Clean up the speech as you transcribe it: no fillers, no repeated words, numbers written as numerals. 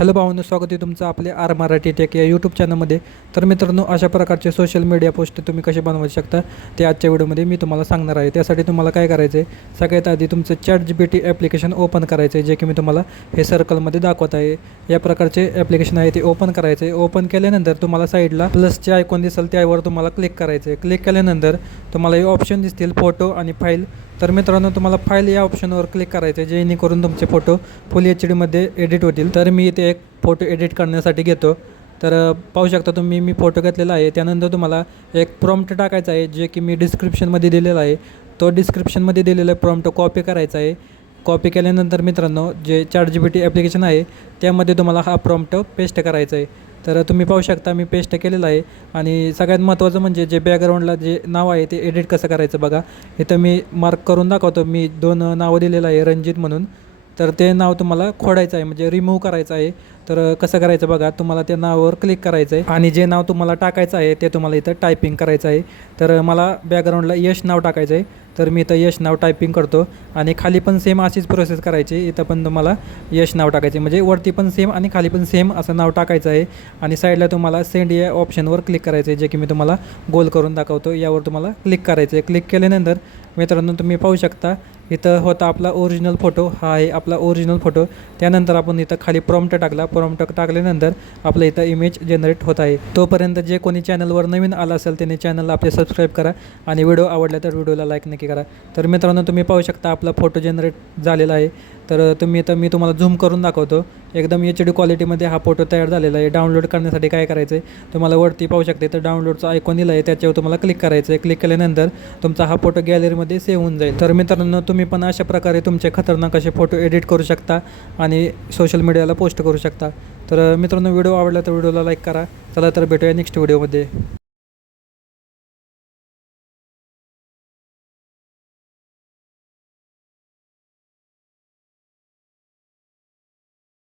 Hello भावांनो, स्वागत आहे तुमचं आपले आर मराठी टेक या यूट्यूब चॅनलमध्ये. तर मित्रांनो, अशा प्रकारचे सोशल मीडिया पोस्ट तुम्ही कसे बनवू शकता ते आजच्या व्हिडिओमध्ये मी तुम्हाला सांगणार आहे. त्यासाठी तुम्हाला काय करायचं आहे, सगळ्यात आधी तुमचं ChatGPT ॲप्लिकेशन ओपन करायचं आहे, जे की मी तुम्हाला हे सर्कलमध्ये दाखवत आहे. या प्रकारचे ॲप्लिकेशन आहे ते ओपन करायचं आहे. ओपन केल्यानंतर तुम्हाला साईडला प्लसचे आयकॉन दिसेल, त्यावर तुम्हाला क्लिक करायचं आहे. क्लिक केल्यानंतर तुम्हाला हे ऑप्शन दिसतील फोटो आणि फाईल. तर मित्रांनो, तुम्हाला फाईल या ऑप्शनवर क्लिक करायचं आहे, जेणेकरून तुमचे फोटो फुल HD एडिट होतील. तर मी इथे एक फोटो एडिट करण्यासाठी घेतो. तर पाहू शकता तुम्ही, मी फोटो घेतलेला आहे. त्यानंतर तुम्हाला एक प्रॉम्प्ट टाकायचा आहे, जे की मी डिस्क्रिप्शनमध्ये दिलेला आहे. तो डिस्क्रिप्शनमध्ये दिलेला प्रॉम्प्ट कॉपी करायचा आहे. कॉपी केल्यानंतर मित्रांनो, जे ChatGPT ॲप्लिकेशन आहे त्यामध्ये तुम्हाला हा प्रॉम्प्ट पेस्ट करायचा आहे. तर तुम्ही पाहू शकता मी पेस्ट केलेलं आहे. आणि सगळ्यात महत्त्वाचं म्हणजे जे बॅकग्राऊंडला जे नाव आहे ते एडिट कसं करायचं बघा. इथं मी मार्क करून दाखवतो. मी 2 नावं दिलेलं आहे, रणजित म्हणून. तर ते नाव तुम्हाला खोडायचं आहे, म्हणजे रिमूव्ह करायचं आहे. तर कसं करायचं बघा, तुम्हाला त्या नावावर क्लिक करायचं आहे आणि जे नाव तुम्हाला टाकायचं आहे ते तुम्हाला इथं टायपिंग करायचं आहे. तर मला बॅकग्राऊंडला यश नाव टाकायचं आहे. तर मी इथं यश नाव टायपिंग करतो आणि खाली पण सेम अशीच प्रोसेस करायची. इथं पण तुम्हाला यश नाव टाकायचे, म्हणजे वरती पण सेम आणि खाली पण सेम असं नाव टाकायचं आहे. आणि साईडला तुम्हाला सेंड या ऑप्शनवर क्लिक करायचं आहे, जे की मी तुम्हाला गोल करून दाखवतो. यावर तुम्हाला क्लिक करायचं आहे. क्लिक केल्यानंतर मित्रांनो, तुम्ही पाहू शकता इथं होता आपला ओरिजिनल फोटो. हा आहे आपला ओरिजिनल फोटो. त्यानंतर आपण इथं खाली प्रॉम्प्ट टाकला. प्रॉम्प्ट टाकल्यानंतर आपलं इथं इमेज जनरेट होत आहे. तोपर्यंत जे कोणी चॅनलवर नवीन आला असेल त्याने चॅनलला आपले सबस्क्राईब करा आणि व्हिडिओ आवडला तर व्हिडिओला लाईक नक्की करा. तर मित्रांनो, तुम्ही पाहू शकता आपला फोटो जनरेट झालेला आहे. तर मी तुम्हाला झूम करून दाखवतो. एकदम HD क्वालिटीमध्ये हा फोटो तयार झालेला आहे. डाउनलोड करण्यासाठी काय करायचं आहे, तुम्हाला वरती पाहू शकता तर डाउनलोडचा आयकॉन दिला आहे, त्याच्यावर तुम्हाला क्लिक करायचं आहे. क्लिक केल्यानंतर तुमचा हा फोटो गॅलरीमध्ये सेव्ह होऊन जाईल. तर मित्रांनो, तुम्ही पण अशा प्रकारे तुमचे खतरनाक असे फोटो एडिट करू शकता आणि सोशल मीडियाला पोस्ट करू शकता. तर मित्रांनो, व्हिडिओ आवडला तर व्हिडिओला लाईक करा. चला तर भेटूया नेक्स्ट व्हिडिओमध्ये.